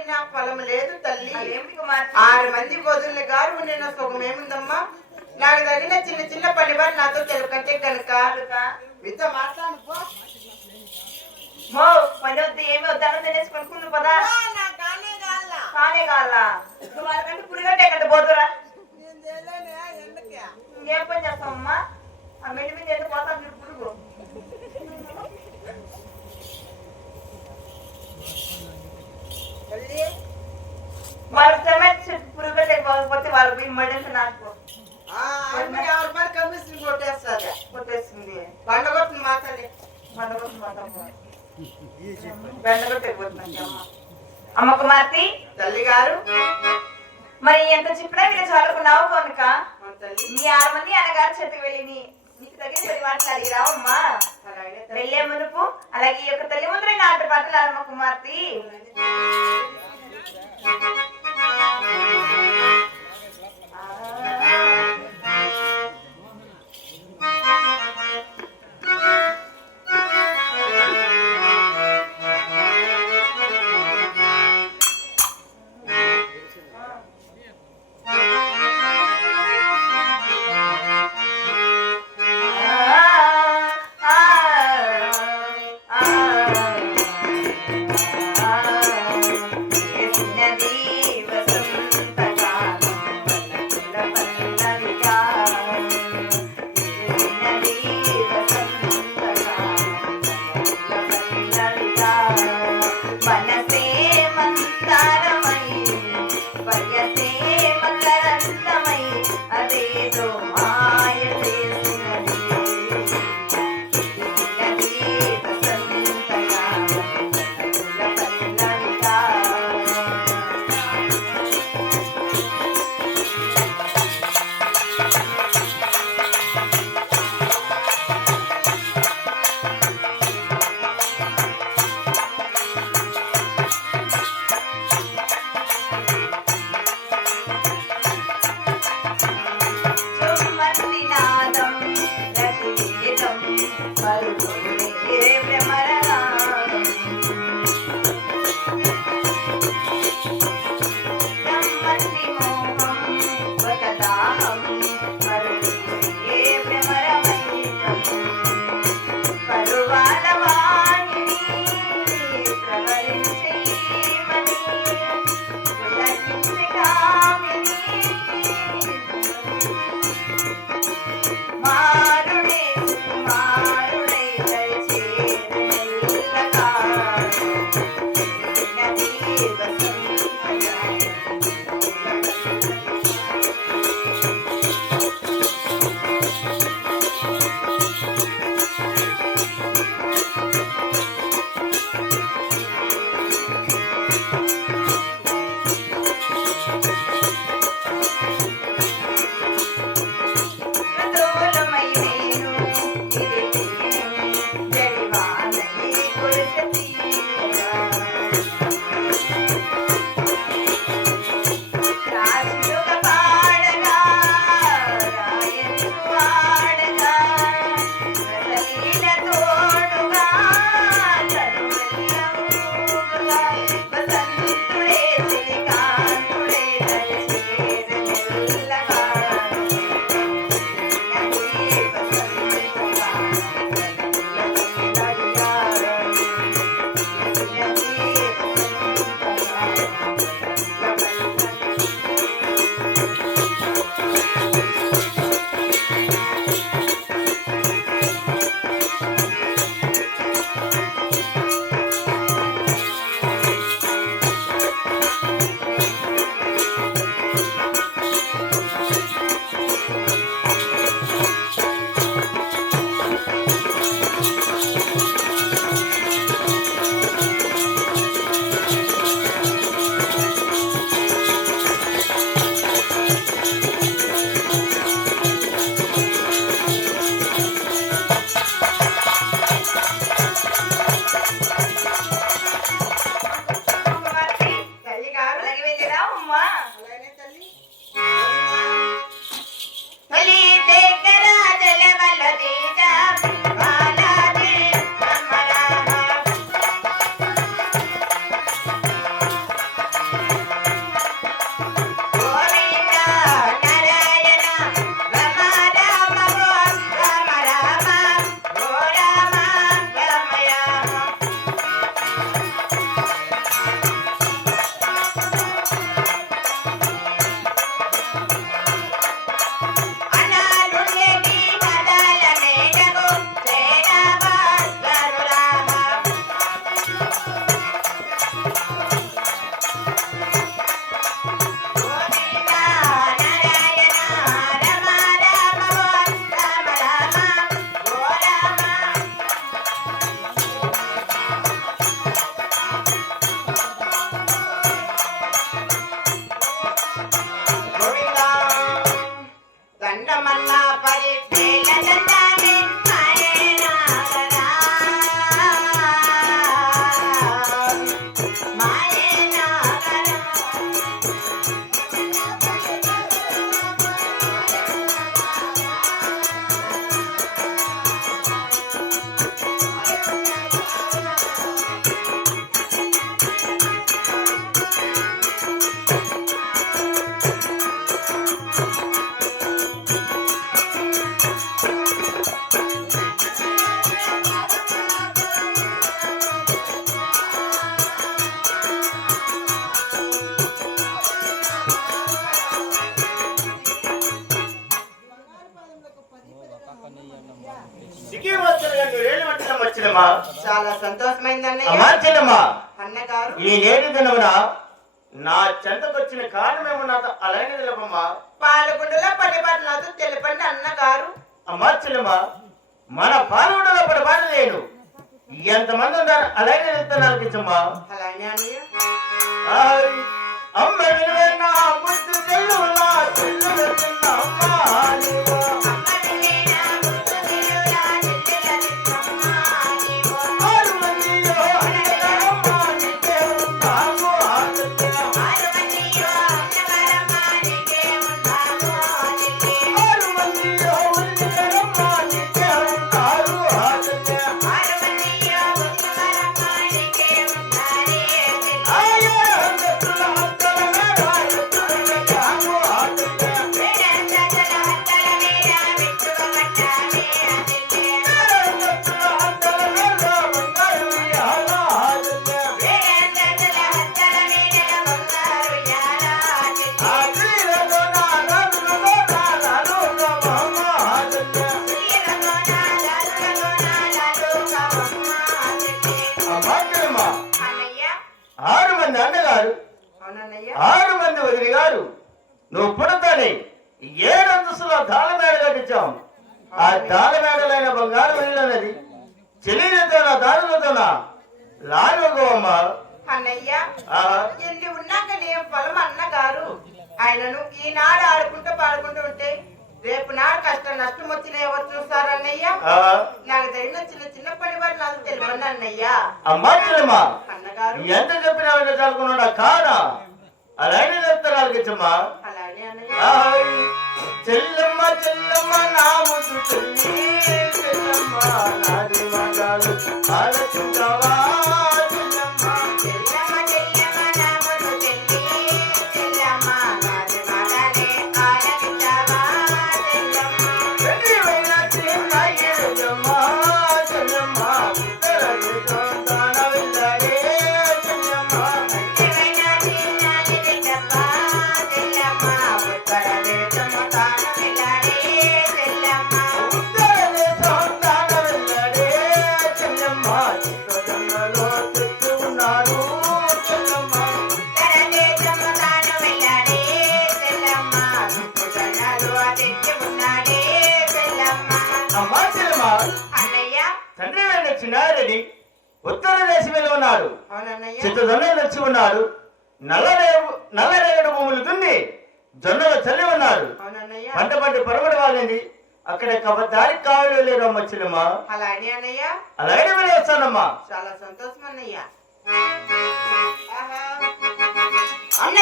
ఉండిన ఫలం లేదు తల్లి. ఆరు మంది బదులు గారు ఉండిన సుఖం ఏముందమ్మా? నాకు తగిన చిన్న చిన్న పని వారు నాతో తెలుకంటే కనుక. మీతో మాట్లాడు పో. మో పని వద్దు ఏమి వద్దానో పదా. కానే నువ్వు వాళ్ళకంటే పురిగట్టే కదా నేను ఎందుకే? ఇంకేం పని చేస్తామమ్మా ఆ మెల్లి మీద ఎందుకు పోతాం చూడు పురుగు వాళ్ళ టమాటో చెట్టు పురుగట్టే పోకపోతే వాళ్ళ పోయి మడింత నాకు యాభై రూపాయలు కమిషన్ కొట్టేస్తుంది. కొట్టేస్తుంది పండగొట్టిన మా తల్లి. బండగొట్టు మాతమ్మ బెండగొట్టే పోతుంది అమ్మ. అమ్మ కుమార్తె. తల్లి గారు. మరి ఎంత చెప్పినా మీరు చదువుకున్నావు కనుక మా తల్లి. మీ ఆరు మంది అన్నగారు చేతికి వెళ్ళి నీ- నీకు తగిన పది మాటలు అడిగిరావమ్మా వెళ్ళే మునుపు అలాగే ఈ యొక్క తల్లి ముందరే నాటి పాటలు అమ్మ కుమార్తె. Bye. Thank you. వచ్చినమ్మా చాలా సంతోషమైంది అమ్మా అన్నయ్య చెల్లమ్మా అన్నగారు. ఈ నేటి దినమున నా చెంతకొచ్చిన కారణమేమో నాతో అలాగే తెలపమ్మా పాలగుండల పడిబాటు నాతో తెలపండి అన్నగారు. అమ్మా చెల్లమ్మా మన పాల్గొండలో పొరపాటు లేను. ఎంతమంది ఉన్నారు అలాగే చెప్తాను కిచ్చమ్మా. అన్నయ్య. అమ్మ విలువైన ముద్దు చెల్లులా చెల్లుల చిన్న అమ్మా అవునన్నయ్య. ఆరు మంది వదిలి గారు. నువ్వు పుడతానే. ఏడు అంతస్తుల దాళమేడ కట్టించాం. ఆ దాళమేడలైన బంగారు వెళ్ళినది చెల్లితోన దారులతోన లాగోమ్మ అన్నయ్య ఎన్ని ఉన్నాక నేను పొలం అన్నగారు. ఆయనను ఈనాడు ఆడుకుంటూ పాడుకుంటూ ఉంటే రేపు నాడు కష్టం నష్టం వచ్చిన ఎవరు చూస్తారు అన్నయ్య? నాకు జరిగిన చిన్న చిన్న పని వారు నాకు తెలియదు అన్నయ్య. అమ్మా చెల్లమ్మ అన్నగారు. ఎంత చెప్పినా చదువుకున్నాడా? కానా అలాగే చెప్తారు ఇచ్చమ్మా అలానే అన్నయ్య. చెల్లమ్మ చెల్లమ్మ నా ముద్దు చెల్లి చెల్లమ్మ నాది మగాలు చిన్నారెడ్డి ఉత్తర దేశంలో ఉన్నాడు చిత్తజొన్నలు వచ్చి ఉన్నాడు. నల్లరేగు నల్లరేగడి భూములు దున్ని జొన్నలు చల్లి ఉన్నాడు. పంట పంట పొరబడి వాళ్ళింది అక్కడ కబద్దారికి కావాలి లేదు అమ్మ చిన్నమ్మ అలానే అన్నయ్య. అలాగే వెళ్ళొస్తానమ్మా చాలా సంతోషం అన్నయ్య. ఆహా. అన్న